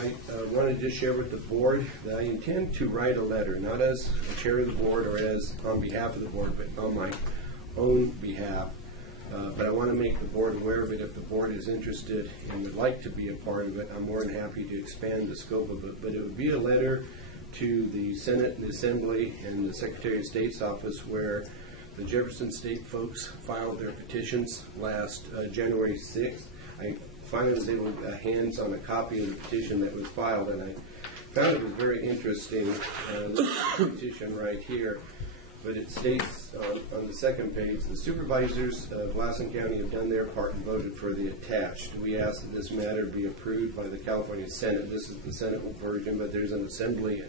I wanted to share with the board that I intend to write a letter, not as the chair of the board or as on behalf of the board, but on my own behalf. But I want to make the board aware of it. If the board is interested and would like to be a part of it, I'm more than happy to expand the scope of it. But it would be a letter to the Senate and the Assembly and the Secretary of State's office, where the Jefferson State folks filed their petitions last January 6th. I finally was able to get hands on a copy of the petition that was filed, and I found it was very interesting. This petition right here, but it states on the second page, the supervisors of Lassen County have done their part and voted for the attached. We ask that this matter be approved by the California Senate. This is the Senate version, but there's an Assembly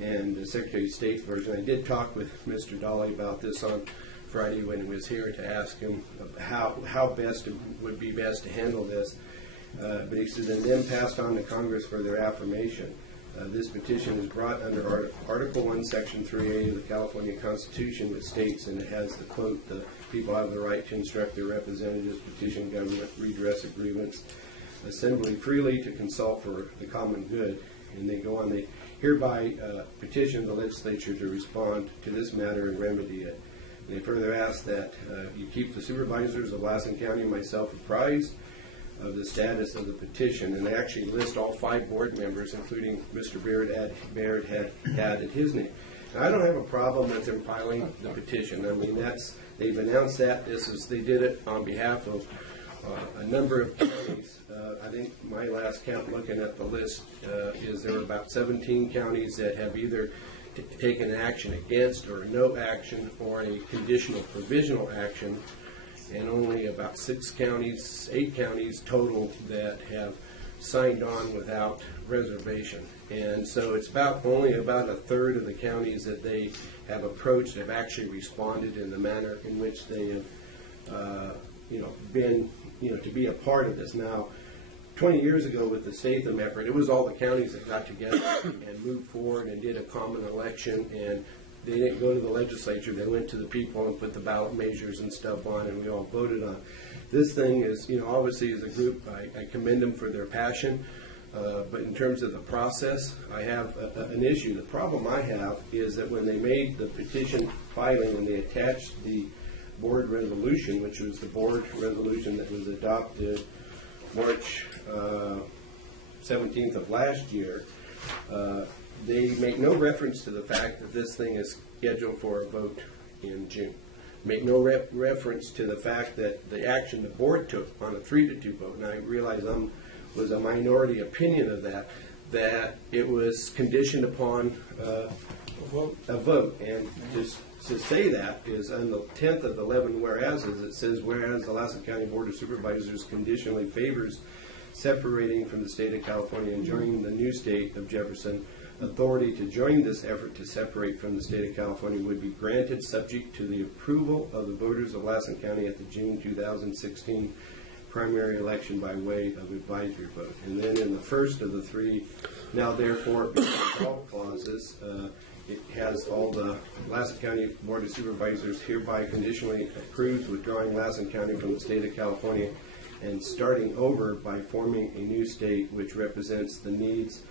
and the Secretary of State version. I did talk with Mr. Dolly about this on Friday when he was here to ask him how best it would be best to handle this. But he said, and then passed on to Congress for their affirmation. This petition is brought under Article 1, Section 3A of the California Constitution, which states, and it has the quote, the people have the right to instruct their representatives, petition government, redress a grievance, assembly freely to consult for the common good. And they go on, they hereby petition the legislature to respond to this matter and remedy it. And they further ask that you keep the supervisors of Lassen County and myself apprised of the status of the petition, and they actually list all 5 board members, including Mr. Baird had added his name. Now, I don't have a problem with them filing the petition. I mean, they've announced that they did it on behalf of a number of counties. I think my last count, looking at the list, is there are about 17 counties that have either taken action against or no action or a conditional provisional action, and only about 8 counties total that have signed on without reservation. And so it's only about a third of the counties that they have approached have actually responded in the manner in which they have been to be a part of this. Now, 20 years ago with the Statham effort, it was all the counties that got together and moved forward and did a common election, and they didn't go to the legislature. They went to the people and put the ballot measures and stuff on, and we all voted on. This thing is, obviously as a group, I commend them for their passion, but in terms of the process, I have an issue. The problem I have is that when they made the petition filing, when they attached the board resolution, which was the board resolution that was adopted March 17th of last year, they make no reference to the fact that this thing is scheduled for a vote in June. Make no reference to the fact that the action the board took on a 3-2 vote, and I realize was a minority opinion of that it was conditioned upon a vote. And just to say that is on the 10th of the 11 whereases, it says, whereas the Lassen County Board of Supervisors conditionally favors separating from the state of California and joining the new state of Jefferson, authority to join this effort to separate from the state of California would be granted subject to the approval of the voters of Lassen County at the June 2016 primary election by way of advisory vote. And then in the first of the 3, now therefore, all clauses, it has all the Lassen County Board of Supervisors hereby conditionally approves withdrawing Lassen County from the state of California and starting over by forming a new state which represents the needs,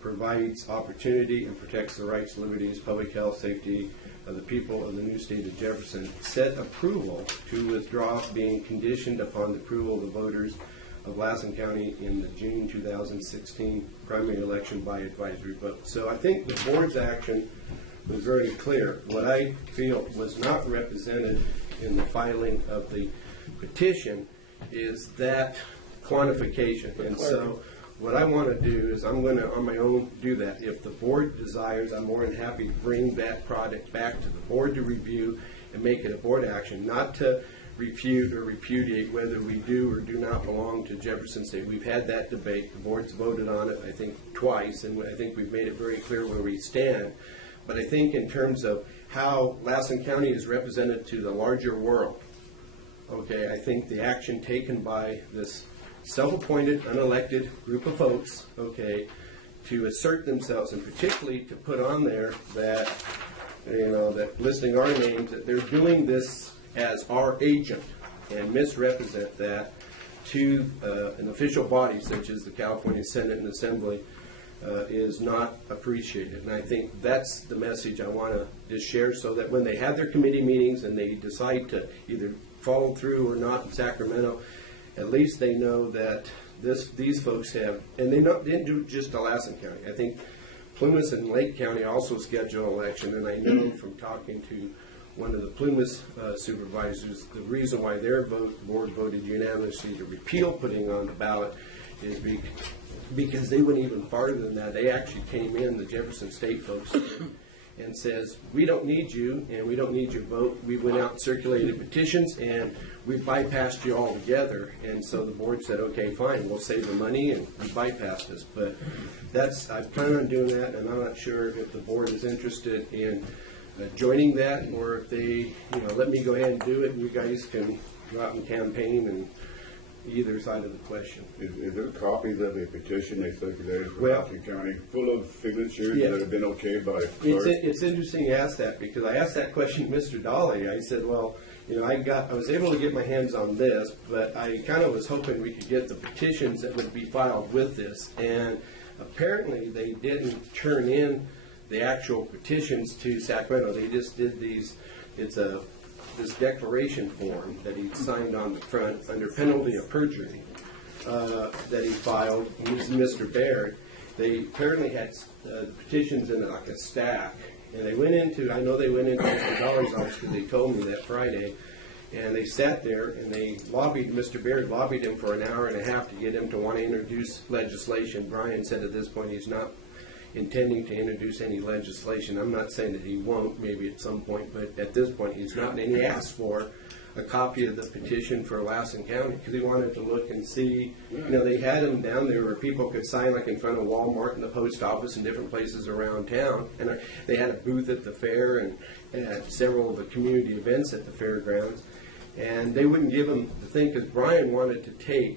provides opportunity, and protects the rights, liberties, public health, safety of the people of the new state of Jefferson. Said approval to withdraw being conditioned upon the approval of the voters of Lassen County in the June 2016 primary election by advisory vote. So I think the board's action was very clear. What I feel was not represented in the filing of the petition is that quantification. And so what I want to do is I'm going to, on my own, do that. If the board desires, I'm more than happy to bring that product back to the board to review and make it a board action, not to refute or repudiate whether we do or do not belong to Jefferson State. We've had that debate. The board's voted on it, I think, twice, and I think we've made it very clear where we stand. But I think in terms of how Lassen County is represented to the larger world, okay, I think the action taken by this self-appointed, unelected group of folks, okay, to assert themselves, and particularly to put on there that, that listing our names, that they're doing this as our agent and misrepresent that, to an official body such as the California Senate and Assembly is not appreciated. And I think that's the message I want to just share, so that when they have their committee meetings and they decide to either follow through or not in Sacramento, at least they know that these folks have, and they didn't do just Alaskan County. I think Plymouth and Lake County also schedule an election, and I know from talking to one of the Plymouth supervisors, the reason why their board voted unanimously to repeal putting on the ballot is because they went even farther than that. They actually came in, the Jefferson State folks, and says, we don't need you and we don't need your vote. We went out and circulated petitions and we bypassed you altogether. And so the board said, okay, fine, we'll save the money, and we bypassed us. But I plan on doing that, and I'm not sure if the board is interested in joining that, or if they, let me go ahead and do it, and you guys can go out and campaign and either side of the question. Is there copies of a petition they circulated for Well, County full of signatures that have been okayed by clerks? It's interesting you ask that, because I asked that question to Mr. Dolly. I said, well, I was able to get my hands on this, but I kind of was hoping we could get the petitions that would be filed with this. And apparently they didn't turn in the actual petitions to Sacramento. They just did these, this declaration form that he signed on the front under penalty of perjury that he filed. He was Mr. Baird. They apparently had petitions in like a stack, and they went into, I know they went into Mr. Dollar's office because they told me that Friday, and they sat there and they lobbied, Mr. Baird lobbied him for an hour and a half to get him to want to introduce legislation. Brian said at this point he's not intending to introduce any legislation. I'm not saying that he won't, maybe at some point, but at this point he's not. And he asked for a copy of the petition for Alaskan County because he wanted to look and see, they had them down there where people could sign, like in front of Walmart and the post office and different places around town. And they had a booth at the fair and at several of the community events at the fairgrounds. And they wouldn't give him the thing because Brian wanted to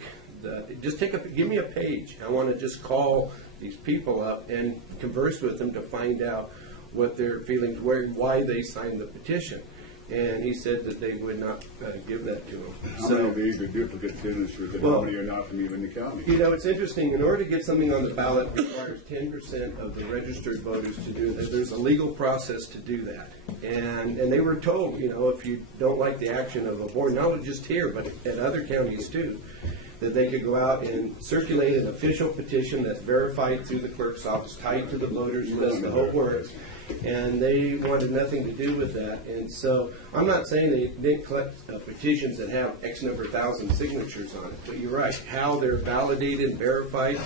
give me a page. I want to just call these people up and converse with them to find out what their feelings were, why they signed the petition. And he said that they would not give that to him. How many of these are duplicate signatures, and how many are not from even the county? It's interesting. In order to get something on the ballot, it requires 10% of the registered voters to do that. There's a legal process to do that. And they were told, if you don't like the action of a board, not just here, but at other counties too, that they could go out and circulate an official petition that's verified through the clerk's office, tied to the voters list, the whole works. And they wanted nothing to do with that. And so I'm not saying they didn't collect petitions that have X number of thousand signatures on it, but you're right. How they're validated and verified,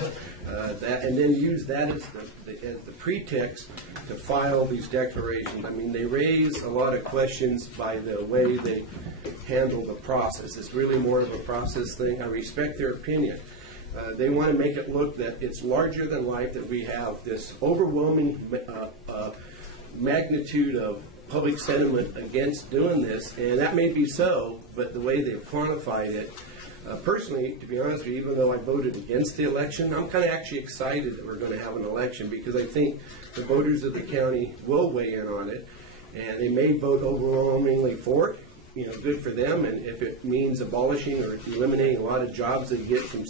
and then use that as the pretext to file these declarations. I mean, they raise a lot of questions by the way they handle the process. It's really more of a process thing. I respect their opinion. They want to make it look that it's larger than life, that we have this overwhelming magnitude of public sentiment against doing this, and that may be so, but the way they've quantified it, personally, to be honest with you, even though I voted against the election, I'm kind of actually excited that we're going to have an election, because I think the voters of the county will weigh in on it, and they may vote overwhelmingly for it. Good for them, and if it means abolishing or eliminating a lot of jobs they get from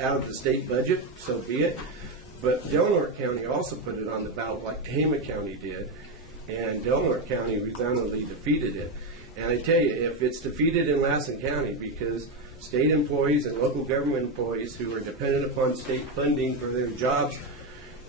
out of the state budget, so be it. But Delaware County also put it on the ballot like Tehama County did, and Delaware County resoundingly defeated it. And I tell you, if it's defeated in Lassen County, because state employees and local government employees who are dependent upon state funding for their jobs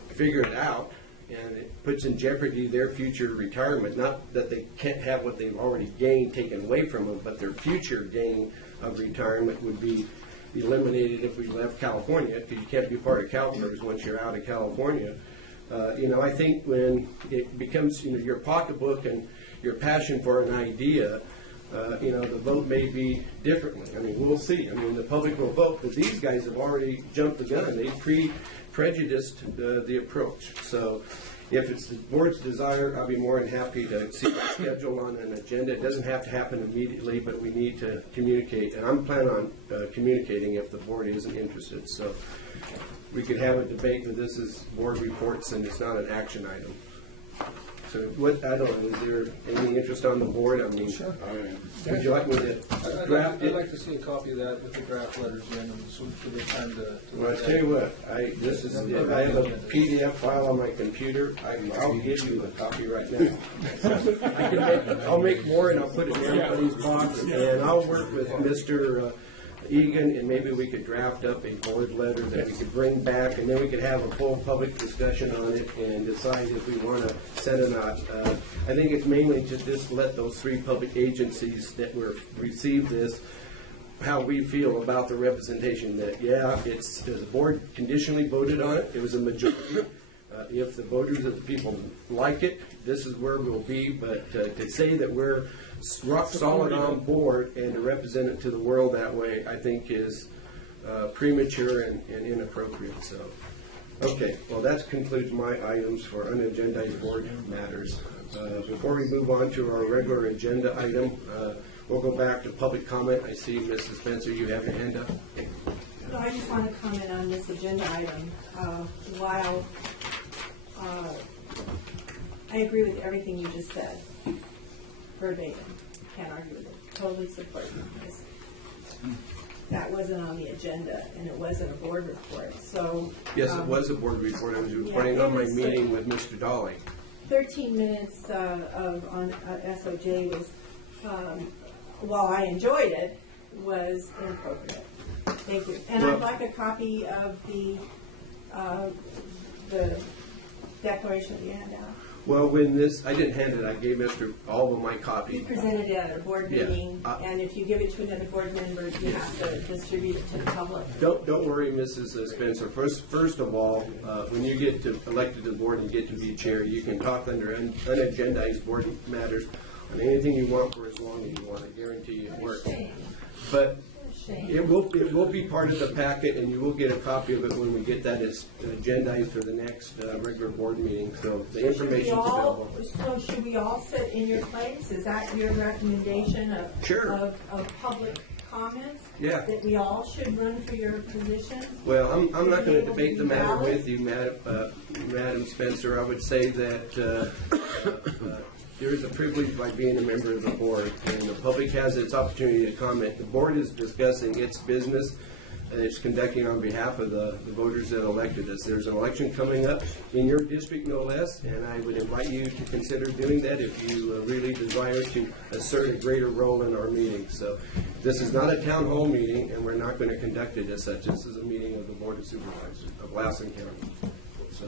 figure it out, and it puts in jeopardy their future retirement, not that they can't have what they've already gained taken away from them, but their future gain of retirement would be eliminated if we left California, because you can't be part of CalPERS once you're out of California. I think when it becomes your pocketbook and your passion for an idea, the vote may be differently. I mean, we'll see. I mean, the public will vote, but these guys have already jumped the gun. They prejudiced the approach. So if it's the board's desire, I'll be more than happy to see a schedule on an agenda. It doesn't have to happen immediately, but we need to communicate. And I'm planning on communicating if the board isn't interested. So we could have a debate, but this is board reports and it's not an action item. So what, I don't know, is there any interest on the board? I mean, Sure. would you like me to draft I'd it? like to see a copy of that with the draft letters in, and so for the time to. Well, I tell you what, this is it. I have a PDF file on my computer. I'll give you a copy right now. I'll make more and I'll put it in everybody's box, and I'll work with Mr. Egan, and maybe we could draft up a board letter that we could bring back, and then we could have a full public discussion on it and decide if we want to send or not. I think it's mainly to just let those three public agencies that received this, how we feel about the representation, that, yeah, the board conditionally voted on it, it was a majority. If the voters of the people like it, this is where we'll be, but to say that we're rock solid on board and to represent it to the world that way, I think is premature and inappropriate, so. Okay, well, that concludes my items for unagendized board matters. Before we move on to our regular agenda item, we'll go back to public comment. I see, Mrs. Spencer, you have your hand up. No, I just want to comment on this agenda item. While I agree with everything you just said, verbatim, can't argue with it, totally support this. That wasn't on the agenda, and it wasn't a board report, so. Yes, it was a board report. I was reporting on my meeting with Mr. Dolly. 13 minutes on SOJ was, while I enjoyed it, was inappropriate. Thank you. And Well, I'd like a copy of the declaration that you handed out. Well, when this, I didn't hand it, I gave Mr. Alba my copy. You presented it at a board Yeah. meeting, and if you give it to another board member, you have to distribute it to the public. Don't worry, Mrs. Spencer. First of all, when you get elected to the board and get to be chair, you can talk under unagendized board matters on anything you want for as long as you want. I guarantee you it works. But it will be part of the packet, and you will get a copy of it when we get that as agendized for the next regular board meeting. So the information is available. So should we all sit in your place? Is that your recommendation of Sure. of public comments? Yeah. That we all should run for your position? Well, I'm not going to debate the matter with you, Madam Spencer. I would say that there is a privilege by being a member of the board, and the public has its opportunity to comment. The board is discussing its business. It's conducting on behalf of the voters that elected us. There's an election coming up in your district, no less, and I would invite you to consider doing that if you really desire to assert a greater role in our meeting. So this is not a town hall meeting, and we're not going to conduct it as such. This is a meeting of the Board of Supervisors of Lassen County. So